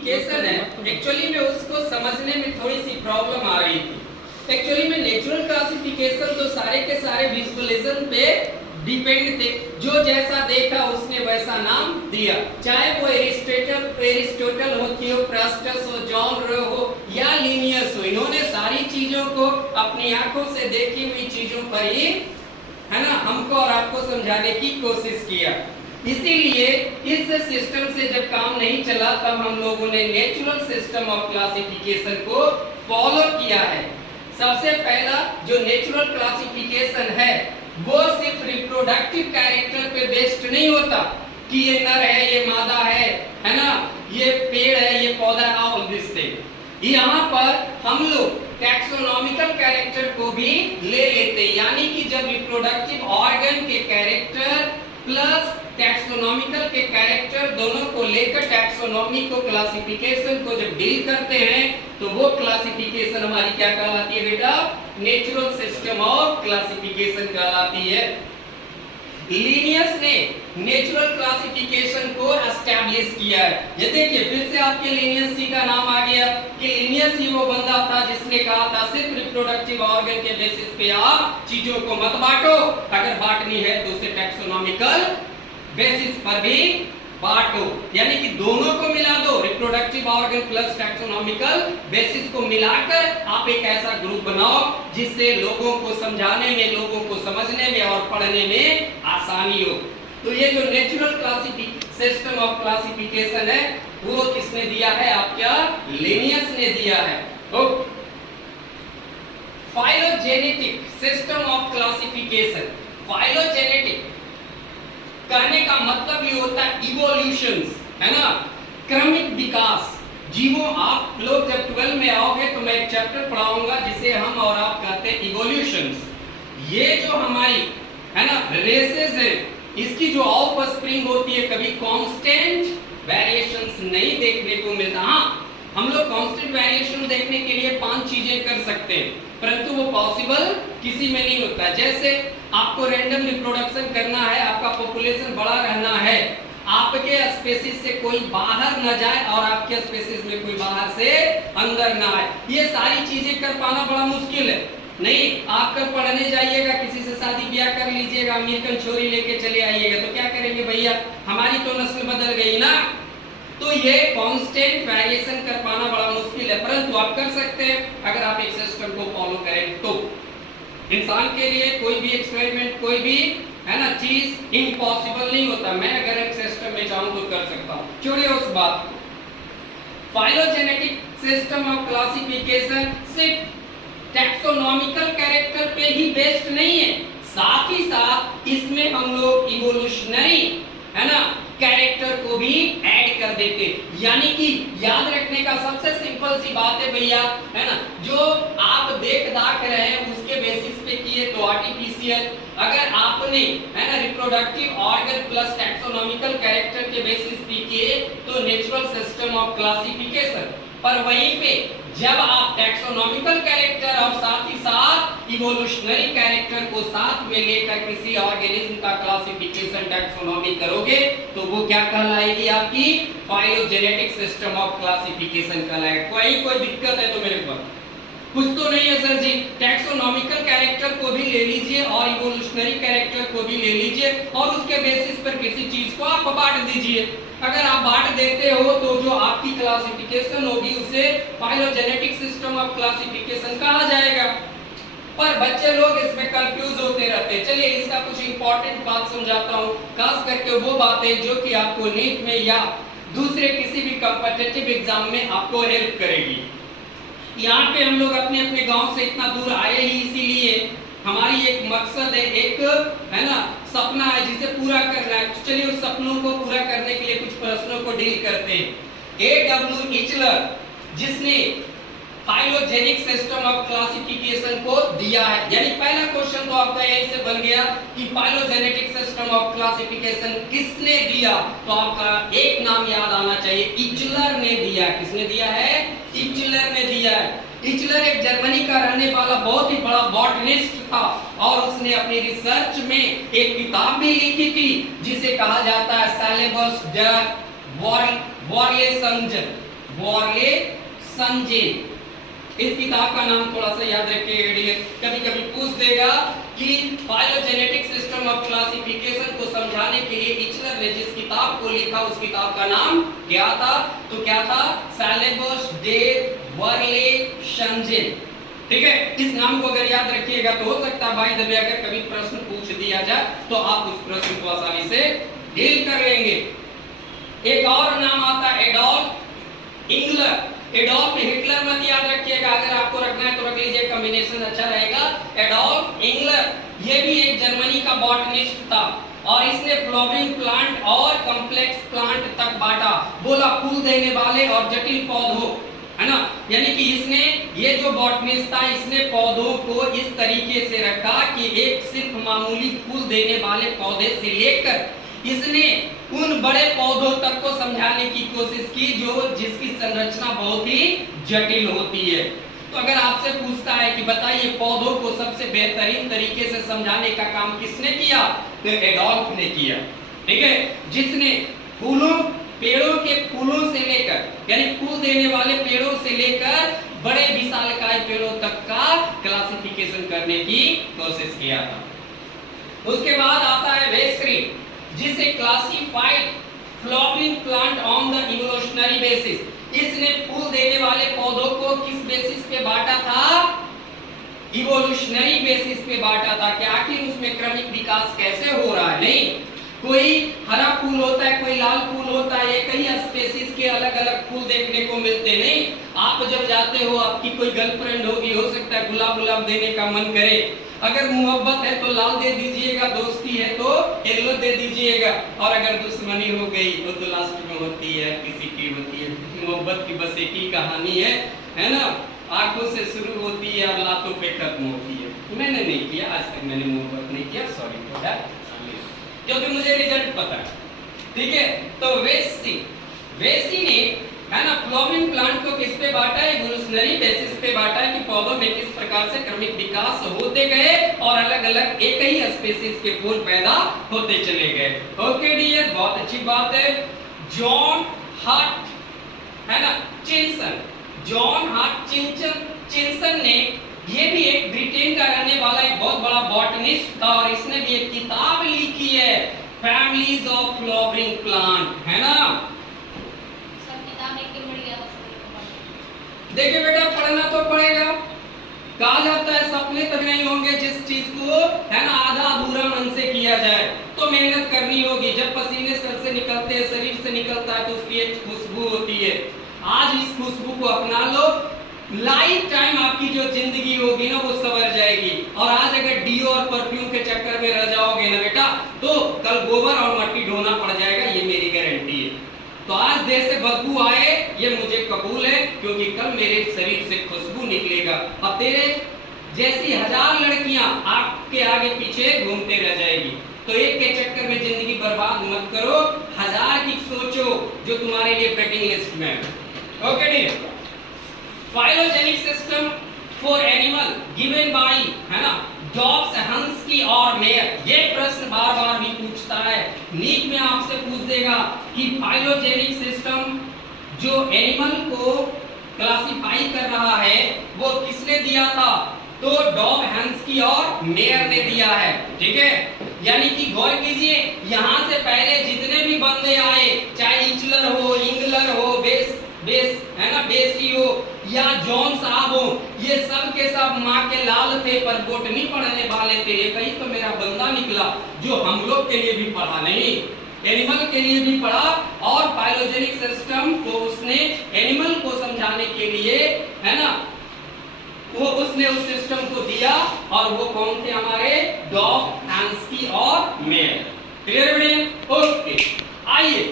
Classification है, actually में उसको समझने में थोड़ी सी प्रॉब्लम आ रही थी। एक्चुअली में नेचुरल क्लासिफिकेशन तो सारे के सारे विजुअलिज्म पे डिपेंड थे, जो जैसा देखा उसने वैसा नाम दिया, चाहे वो एरिस्टोटल हो, थियोफ्रास्टस हो, जॉन रो हो या लिनियस हो। इन्होंने सारी चीजों को अपनी आंखों से देखी हुई चीजों पर ही, है ना, हमको और आपको समझाने की कोशिश किया। इसीलिए इस सिस्टम से जब काम नहीं चला तब हम लोगों ने नेचुरल सिस्टम ऑफ क्लासिफिकेशन को फॉलो किया है। सबसे पहला जो नेचुरल क्लासिफिकेशन है वो सिर्फ रिप्रोडक्टिव कैरेक्टर पे बेस्ड नहीं होता कि ये नर है, ये मादा है ना, ये पेड़ है, ये पौधा है, ऑल दिस थिंग। यहाँ पर हम लोग टैक्सोनॉमिकल कैरेक्टर को भी ले लेते हैं, यानी कि जब रिप्रोडक्टिव ऑर्गन के कैरेक्टर प्लस टैक्सोनॉमिकल के कैरेक्टर दोनों को लेकर टैक्सोनॉमी को, क्लासिफिकेशन को जब डील करते हैं तो वो क्लासिफिकेशन हमारी क्या कहलाती है बेटा? नेचुरल सिस्टम ऑफ क्लासिफिकेशन कहलाती है। लिनियस ने नेचुरल क्लासिफिकेशन को एस्टैब्लिश किया है। ये देखिए फिर से आपके लिनियस जी का नाम आ गया कि लिनियस ही वो बंदा था जिसने कहा था सिर्फ रिप्रोडक्टिव ऑर्गन के बेसिस पे आप चीजों को मत बांटो, अगर बांटनी है तो उसे टैक्सोनॉमिकल बेसिस पर भी बांटो, यानी कि दोनों को मिला दो, reproductive organ plus taxonomical basis को मिलाकर आप एक ऐसा ग्रुप बनाओ जिससे लोगों को समझाने में, लोगों को समझने में और पढ़ने में आसानी हो। तो ये जो नेचुरल सिस्टम ऑफ क्लासिफिकेशन है वो किसने दिया है? आपका लिनियस ने दिया है। Phylogenetic system of classification. Phylogenetic कहने का मतलब ये होता है इवोल्यूशंस, है ना, क्रमिक विकास। जीवों, आप लोग जब 12 में आओगे तो मैं एक चैप्टर पढ़ाऊंगा जिसे हम और आप कहते हैं इवोल्यूशंस। ये जो हमारी, है ना, रेसेस है, इसकी जो ऑफस्प्रिंग होती है कभी कांस्टेंट वेरिएशंस नहीं देखने को मिलता। हाँ, हम लोग कांस्टेंट वेरिएशन देखने के लिए 5 चीजें कर सकते हैं, परंतु वो पॉसिबल किसी में नहीं होता। जैसे आपको रैंडम रिप्रोडक्शन करना है, आपका पॉपुलेशन बड़ा रहना है, आपके स्पेसिस से कोई बाहर न जाए और आपके स्पेसिस में कोई बाहर से अंदर ना आए, ये सारी चीजें कर पाना बड़ा मुश्किल है। नहीं, आप कल पढ़ने जाइएगा, किसी से शादी ब्याह कर लीजिएगा, अमेरिकन छोरी लेके चले आइएगा, तो क्या करेंगे भैया, हमारी तो नस्ल बदल गई ना। तो ये कांस्टेंट वेरिएशन कर पाना बड़ा मुश्किल है, परंतु आप कर सकते हैं अगर आप एक सिस्टम को फॉलो करें तो। इंसान के लिए कोई भी एक्सपेरिमेंट, कोई भी, है ना, चीज इम्पॉसिबल नहीं होता। मैं अगर एक सिस्टम में चाहूं तो कर सकता हूं। छोड़िए उस बात को। फाइलोजेनेटिक सिस्टम ऑफ क्लासिफिकेशन सिर्फ टैक्सोनॉमिकल कैरेक्टर पे ही बेस्ड नहीं है, साथ ही साथ इसमें हम लोग इवोल्यूशनरी, है ना, कैरेक्टर को भी ऐड कर देते। यानी कि याद रखने का सबसे सिंपल सी बात है भैया, है ना, जो आप देख दाख रहे हैं उसके बेसिस पे किए तो आर्टिफिशियल, अगर आपने, है ना, reproductive organ plus taxonomical character के बेसिस पे किए तो नेचुरल सिस्टम ऑफ क्लासिफिकेशन। पर वहीं पे जब आप टैक्सोनॉमिकल कैरेक्टर और साथ ही साथ इवोल्यूशनरी कैरेक्टर को साथ में लेकर किसी ऑर्गेनिज्म का क्लासिफिकेशन, टैक्सोनॉमी करोगे तो वो क्या कहलाएगी? आपकी फाइलोजेनेटिक सिस्टम ऑफ क्लासिफिकेशन कहलाएगा। कोई दिक्कत है तो मेरे पास कुछ तो नहीं है सर जी, टैक्सोनॉमिकल कैरेक्टर को भी ले लीजिए और इवोल्यूशनरी कैरेक्टर को भी ले लीजिए और उसके बेसिस पर किसी चीज को आप बांट दीजिए। अगर आप बांट देते हो तो जो आपकी क्लासिफिकेशन होगी उसे फाइलोजेनेटिक सिस्टम ऑफ क्लासिफिकेशन कहा जाएगा। पर बच्चे लोग इसमें कंफ्यूज होते रहते हैं। चलिए इसका कुछ इंपॉर्टेंट बात समझाता हूँ, खास करके वो बातें जो कि आपको नीट में या दूसरे किसी भी कॉम्पिटिटिव एग्जाम में आपको हेल्प करेगी। यहाँ पे हम लोग अपने अपने गांव से इतना दूर आए ही इसीलिए, हमारी एक मकसद है, एक, है ना, सपना है जिसे पूरा करना है। तो चलिए उस सपनों को पूरा करने के लिए कुछ प्रश्नों को डील करते हैं। A.W. इचलर जिसने फाइलोजेनिक सिस्टम ऑफ क्लासिफिकेशन को दिया है, यानी पहला क्वेश्चन तो आपका यहीं से बन गया कि फाइलोजेनेटिक सिस्टम ऑफ क्लासिफिकेशन किसने दिया, तो आपका एक नाम याद आना चाहिए, इचलर ने दिया। किसने दिया है? इचलर ने दिया है। इचलर एक जर्मनी का रहने वाला बहुत ही बड़ा बॉटनिस्ट था और उसने अपनी रिसर्च में एक किताब भी लिखी थी जिसे कहा जाता है सिलेबस डे वॉर्लेसंजन। वॉर्ले संजेन। इस किताब का नाम थोड़ा सा याद रखिएगा, कभी कभी पूछ देगा कि फाइलोजेनेटिक सिस्टम ऑफ क्लासिफिकेशन को समझाने के लिए इचलर ने जिस किताब को लिखा उस किताब का नाम क्या था? तो क्या था? Syllabus day Varale संजेन। ठीक है, इस नाम को अगर याद रखिएगा तो हो सकता है बाय द वे अगर कभी प्रश्न पूछ दिया जाए तो आप उस प्रश्न को आसानी से डील कर लेंगे। एक और नाम आता है एडोल्फ इंगलर। एडोल्फ हिटलर मत याद रखिएगा, अगर आपको रखना है तो रख लीजिए, कॉम्बिनेशन अच्छा रहेगा। एडोल्फ इंगलर ये भी एक जर्मनी का बॉटनिस्ट था और इसने फ्लावरिंग प्लांट और कॉम्प्लेक्स प्लांट तक बांटा। बोला फूल देने वाले और जटिल पौधों, है ना, यानी कि इसने ये जो बॉटनिस्ट था इसने पौधों को इस तरीके से रखा कि एक सिर्फ मामूली फूल देने वाले पौधे से लेकर इसने उन बड़े पौधों तक को समझाने की कोशिश की जो जिसकी संरचना बहुत ही जटिल होती है। तो अगर आपसे पूछता है कि बताइए पौधों को सबसे बेहतरीन तरीके से समझाने का काम किसने किया? तो एडोल्फ ने किया। ठीक है, जिसने फूलों पेड़ों के फूलों से लेकर यानी फूल देने वाले पेड़ों से लेकर बड़े विशालकाय पेड़ों तक का क्लासिफिकेशन करने की कोशिश किया था। उसके बाद आता है वेस्री, जिसे classified flowering plant on the evolutionary basis. इसने फूल देने वाले पौधों को किस बेसिस पे बांटा था? इवोल्यूशनरी बेसिस पे बांटा था कि आखिर उसमें क्रमिक विकास कैसे हो रहा है। नहीं, कोई हरा फूल होता है, कोई लाल फूल होता है, एक ही स्पेसीज के अलग अलग फूल देखने को मिलते नहीं। आप जब जाते हो, आपकी कोई गर्लफ्रेंड होगी, हो सकता है गुलाब गुलाब देने का मन करे, अगर मोहब्बत है तो लाल दे दीजिएगा, दोस्ती है तो येलो दे दीजिएगा, और अगर दुश्मनी हो गई तो लास्ट में होती है किसी की होती है। मोहब्बत की बस एक ही कहानी है ना, आंखों से शुरू होती है और लातों पे खत्म होती है। मैंने नहीं किया, आज तक मैंने मोहब्बत नहीं किया, सॉरी फॉर दैट, क्योंकि मुझे रिजल्ट पता है। ठीक है, तो वेसी ने, है ना, फ्लावरिंग प्लांट को किस पे बांटा है? इवोल्यूशनरी बेसिस पे बांटा है कि पौधों में किस प्रकार से क्रमिक विकास होते गए और अलग अलग एक ही स्पीशीज के फूल पैदा होते चले गए। ओके डियर, बहुत अच्छी बात है। जॉन हार्ट, है ना, चिंसन, जॉन हार्ट चिंसन ने, ये भी एक ब्रिटेन का रहने वाला एक बहुत बड़ा बॉटनिस्ट था और इसने भी एक किताब लिखी है, फैमिलीज ऑफ फ्लावरिंग प्लांट, है ना। देखिए बेटा, पढ़ना तो पड़ेगा। कहा जाता है सपने तब नहीं होंगे जिस चीज को, है ना, आधा अधूरा मन से किया जाए। तो मेहनत करनी होगी। जब पसीने सर से निकलते हैं, शरीर से निकलता है, तो उसकी एक खुशबू होती है। आज इस खुशबू को अपना लो, लाइफ टाइम आपकी जो जिंदगी होगी ना वो संवर जाएगी। और आज अगर डीओ और परफ्यूम के चक्कर में रह जाओगे ना बेटा, तो कल गोबर और मट्टी ढोना पड़ जाएगा, ये मेरी गारंटी है। तो आज देह से बदबू आए ये मुझे कबूल है, क्योंकि कल मेरे शरीर से खुशबू निकलेगा और तेरे जैसी 1000 लड़कियां आपके आगे पीछे घूमते रह जाएगी। तो एक के चक्कर में जिंदगी बर्बाद मत करो, 1000 की सोचो जो तुम्हारे लिए वेटिंग लिस्ट में है। Okay D, phylogenic system for animal given by, है ना, डॉग्स, हंस्की और मेयर। ये प्रश्न बार बार भी पूछता है, नीट में आपसे पूछ देगा कि फाइलोजेनिक सिस्टम जो एनिमल को क्लासिफाई कर रहा है वो किसने दिया था? तो डॉग, हंस्की और मेयर ने दिया है। ठीक है, यानी कि गौर कीजिए, यहाँ से पहले जितने भी बंदे आए, चाहे इचलर हो, इंगलर हो, बेस, है ना, बेसी हो या जॉन साहब हो, ये सब के सब माँ के लाल थे पर बोटनी पढ़ने वाले थे। एक ही तो मेरा बंदा निकला जो हम लोग के लिए भी पढ़ा, नहीं, एनिमल के लिए भी पढ़ा, और फाइलोजेनिक सिस्टम को उसने एनिमल को समझाने के लिए, है ना, वो उसने उस सिस्टम को दिया। और वो कौन थे हमारे? डॉग, हंस्की और मेयर। क्लियर है? ओके, आइए